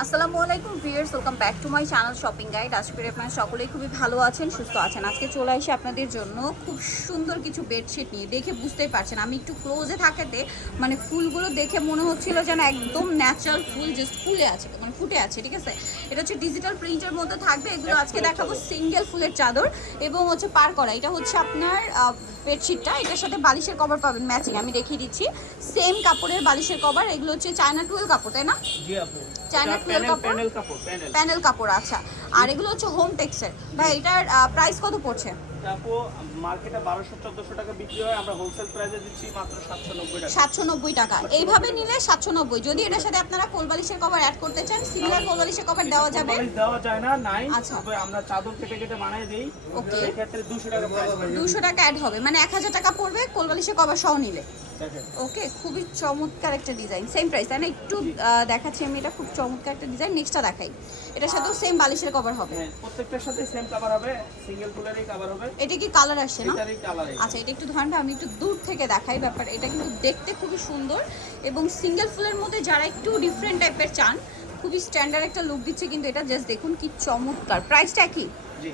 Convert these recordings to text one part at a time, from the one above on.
আসসালামু আলাইকুম viewers welcome back to my channel shopping guide. আশা করি আপনারা সকলেই খুবই ভালো আছেন সুস্থ আছেন। আজকে চলে আসি আপনাদের জন্য খুব সুন্দর কিছু বেডশিট নিয়ে। দেখে বুঝতেই পারছেন আমি একটু ক্লোজে থাকাতে মানে ফুলগুলো দেখে মনে হচ্ছিল যেন একদম ন্যাচারাল ফুল জাস্ট ফুলে আছে মানে ফুটে আছে ঠিক আছে? এটা হচ্ছে ডিজিটাল প্রিন্টের মধ্যে থাকবে এগুলো আজকে দেখাবো সিঙ্গেল ফুলের চাদর এবং হচ্ছে পার করা। এটা হচ্ছে আপনার বেডশিটটা এটার সাথে বালিশের কভার পাবেন ম্যাচিং আমি দেখিয়ে দিচ্ছি। সেম কাপড়ের বালিশের কভার এগুলো হচ্ছে চায়না টুয়েল কাপড় তাই না? জি আপু। চায়না টুয়েল প্যানেল কাপড়? প্যানেল আচ্ছা। আর এগুলো হচ্ছে হোম টেক্সের ভাই এটার প্রাইস কত পড়ছে? মার্কেটে বারোশো চোদ্দশো টাকা বিক্রি হয়। আমরা হোলসেল প্রাইসে দিচ্ছি মাত্র সাতশো নব্বই টাকা। সাতশো নব্বই টাকা। এইভাবে নিলে সাতশো নব্বই। যদি এটার সাথে আপনারা কোলবালিশের কভার অ্যাড করতে চান সিমিলার কোলবালিশের কভার দেওয়া যাবে। বালিশ দেওয়া যায় না নাই। আচ্ছা। আমরা চাদর কেটে কেটে বানাই দিই Okay. সেক্ষেত্রে দুশো টাকা দুশো টাকা অ্যাড হবে। মানে এক হাজার টাকা পড়বে কোলবালিশের কভার সহ নিলে। ওকে খুবই চমৎকার একটা ডিজাইন সেম প্রাইস তাই না? একটু দেখাচ্ছি আমি এটা খুব চমৎকার একটা ডিজাইন নেক্সটটা দেখাই। এটার সাথেও সেম বালিশের কভার হবে। হ্যাঁ, প্রত্যেকটার সাথে সেম কাভার হবে সিঙ্গেল ফুলেরই কাভার হবে। এটা কি কালার আসছে না? আচ্ছা এটা একটু ধরেন আমি একটু দূর থেকে দেখাই ব্যাপার। এটা কিন্তু দেখতে খুবই সুন্দর এবং সিঙ্গেল ফুলের মধ্যে যারা একটু ডিফারেন্ট টাইপের চান খুবই স্ট্যান্ডার্ড একটা লুক দিচ্ছে কিন্তু এটা জাস্ট দেখুন কি চমৎকার। প্রাইসটা কি? জি।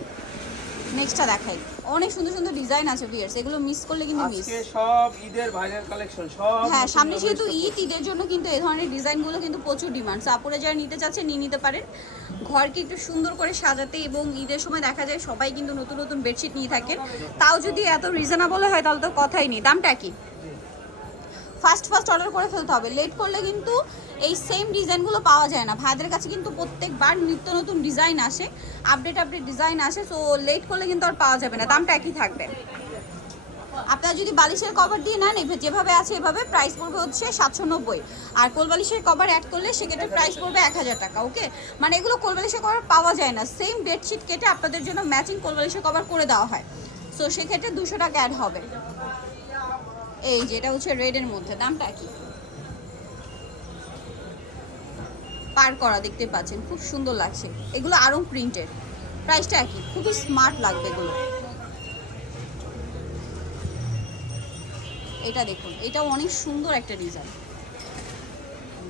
নেক্সটটা দেখাই। অনেক সুন্দর সুন্দর ডিজাইন আছে বিয়ার্স এগুলো মিস করলে কিন্তু মিস আজকে সব ঈদের ভাইরাল কালেকশন সব হ্যাঁ সামনে যেহেতু ঈদ ঈদের জন্য কিন্তু এই ধরনের ডিজাইনগুলো কিন্তু প্রচুর ডিমান্ড আপনারা যারা নিতে চাচ্ছেন নিয়ে নিতে পারেন। ঘরকে একটু সুন্দর করে সাজাতে এবং ঈদের সময় দেখা যায় সবাই কিন্তু নতুন নতুন বেডশিট নিয়ে থাকেন। তাও যদি এত রিজনেবল হয় তাহলে তো কথাই নেই। দামটা কি? ফার্স্ট ফার্স্ট অর্ডার করে ফেলতে হবে। লেট করলে কিন্তু এই সেম ডিজাইনগুলো পাওয়া যায় না। ভাইদের কাছে কিন্তু প্রত্যেকবার নিত্য নতুন ডিজাইন আসে আপডেট আপডেট ডিজাইন আসে সো লেট করলে কিন্তু আর পাওয়া যাবে না। দামটা একই থাকবে। আপনারা যদি বালিশের কভার দিয়ে নেন যেভাবে আছে এভাবে প্রাইস পড়বে হচ্ছে সাতশো নব্বই। আর কোলবালিশের কভার অ্যাড করলে সেক্ষেত্রে প্রাইস পড়বে এক হাজার টাকা ওকে মানে এগুলো কোলবালিশের কভার পাওয়া যায় না। সেম বেডশিট কেটে আপনাদের জন্য ম্যাচিং কোলবালিশের কভার করে দেওয়া হয়। সো সেক্ষেত্রে দুশো টাকা অ্যাড হবে। এই যে, এটা হচ্ছে রেডের মধ্যে। দামটা কি? পার করা দেখতে পাচ্ছেন, খুব সুন্দর লাগছে। এগুলো আরং প্রিন্টের প্রাইসটা একই খুবই স্মার্ট লাগবে এগুলো। এটা দেখুন এটা অনেক সুন্দর একটা ডিজাইন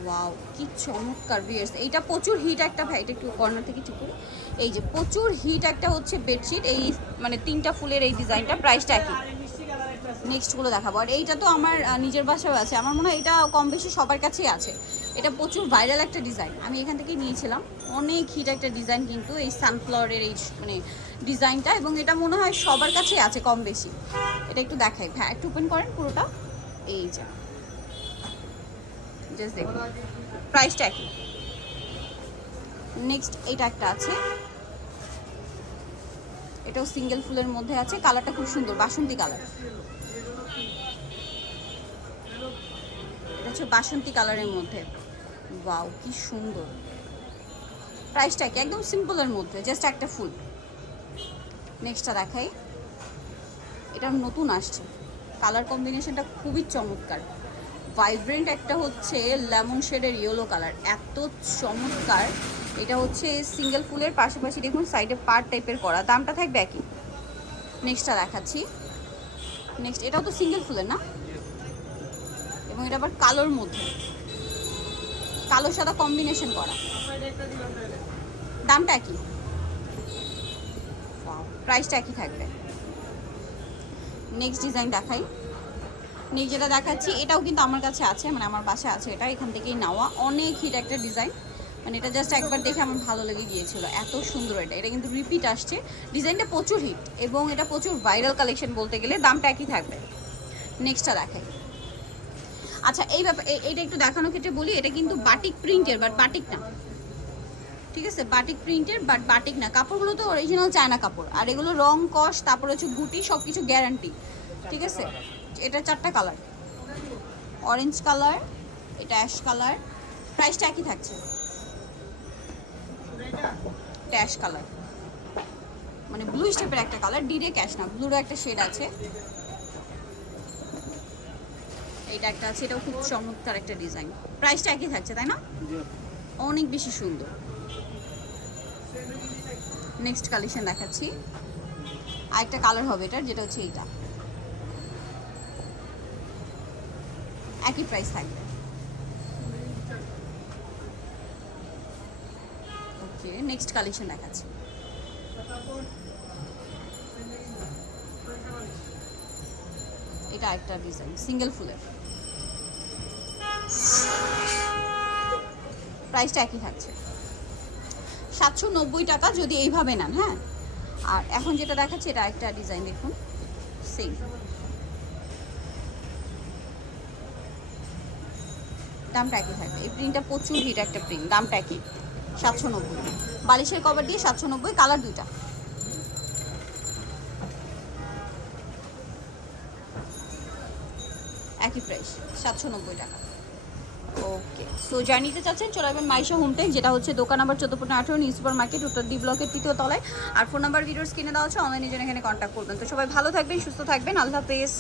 ওয়াও কি চমৎকার ভিয়ার্স এইটা প্রচুর হিট একটা, ভাই, এটা একটু কর্নার থেকে ঠিক করে। এই যে, প্রচুর হিট একটা হচ্ছে বেডশিট এই মানে তিনটা ফুলের এই ডিজাইনটা প্রাইসটা একই নেক্সটগুলো দেখাবো। আর এইটা তো আমার নিজের বাসায় আছে। আমার মনে হয় এটা কম বেশি সবার কাছেই আছে। এটা প্রচুর ভাইরাল একটা ডিজাইন আমি এখান থেকে নিয়েছিলাম। অনেক হিট একটা ডিজাইন কিন্তু এই সানফ্লাওয়ারের এই মানে ডিজাইনটা এবং এটা মনে হয় সবার কাছেই আছে কম বেশি। এটা একটু দেখাই। হ্যাঁ একটু ওপেন করেন পুরোটা। এই যে। জাস্ট দেখুন। প্রাইসটা একই। নেক্সট এইটা একটা আছে। এটাও সিঙ্গেল ফুলের মধ্যে আছে। কালারটা খুব সুন্দর। বাসন্তী কালার এটা হচ্ছে বাসন্তী কালারের মধ্যে। বাউ কি সুন্দর। প্রাইসটা কি? একদম সিম্পলের মধ্যে জাস্ট একটা ফুল। নেক্সটটা দেখাই। এটা নতুন আসছে। কালার কম্বিনেশনটা খুবই চমৎকার। ভাইব্রেন্ট একটা হচ্ছে লেমন শেডের ইয়েলো কালার এত চমৎকার। এটা হচ্ছে সিঙ্গেল ফুলের পাশাপাশি দেখুন সাইডে পার টাইপের করা। দামটা থাকবে একই। নেক্সটটা দেখাচ্ছি। নেক্সট এটাও তো সিঙ্গেল ফুলের না? এবং এটা আবার কালোর মধ্যে। কালো সাদা কম্বিনেশন করা। দামটা একই। প্রাইসটা একই থাকবে। নেক্সট ডিজাইন দেখাই। নেক্সট যেটা দেখাচ্ছি, এটাও কিন্তু আমার কাছে আছে মানে আমার বাসায় আছে এটা, এখান থেকেই নেওয়া। অনেক হিট একটা ডিজাইন মানে এটা জাস্ট একবার দেখে আমার ভালো লেগে গিয়েছিল। এত সুন্দর এটা। এটা কিন্তু রিপিট আসছে। ডিজাইনটা প্রচুর হিট এবং এটা প্রচুর ভাইরাল কালেকশন বলতে গেলে দামটা একই থাকবে। নেক্সটটা দেখাই। আচ্ছা এই ব্যাপার এ- এইটা একটু দেখানোর ক্ষেত্রে বলি, এটা কিন্তু বাটিক প্রিন্টের বাট বাটিক না। ঠিক আছে? বাটিক প্রিন্টের বাট বাটিক না। কাপড়গুলো তো অরিজিনাল চায়না কাপড়। আর এগুলো রং, কস, তারপর হচ্ছে গুটি সব কিছু গ্যারান্টি ঠিক আছে? এটা চারটা কালার অরেঞ্জ কালার এটা অ্যাশ কালার প্রাইসটা একই থাকছে। এটা অ্যাশ কালার মানে ব্লু স্টেপের একটা কালার ডিরে ক্যাশ না। ব্লুরও একটা শেড আছে। এটা একটা আছে, এটাও খুব চমৎকার একটা ডিজাইন। প্রাইসটা একই থাকছে, তাই না? অনেক বেশি সুন্দর। নেক্সট কালেকশন দেখাচ্ছি। আরেকটা কালার হবে এটার, যেটা হচ্ছে এইটা। একই প্রাইস থাকবে। ওকে নেক্সট কালেকশন দেখাচ্ছি। এটা একটা ডিজাইন সিঙ্গেল ফুলের। প্রাইসটা একই থাকছে। সাতশো নব্বই টাকা যদি এইভাবে নেন হ্যাঁ? আর এখন যেটা দেখাচ্ছে, এটা একটা ডিজাইন দেখুন। সেম দামটা একই থাকবে। এই প্রিন্টটা প্রচুর হিট একটা প্রিন্ট দামটা একই। সাতশো নব্বই। বালিশের কভার দিয়ে সাতশো নব্বই কালার দুইটা। একই প্রাইস সাতশো নব্বই টাকা। সো যা নিতে চাচ্ছেন চলে আসবেন মাইশা হোমটেক যেটা হচ্ছে দোকান নাম্বার চোদ্দ পনেরো আঠেরো, নিউ সুপার মার্কেট, উত্তর ডি ব্লকের তৃতীয় তলায়। আর ফোন নাম্বার ভিডিওস কিনে দেওয়া হচ্ছে অনলাইনে জন্য এখানে কন্ট্যাক্ট করবেন। তো সবাই ভালো থাকবেন, সুস্থ থাকবেন, আল্লাহ হাফেজ।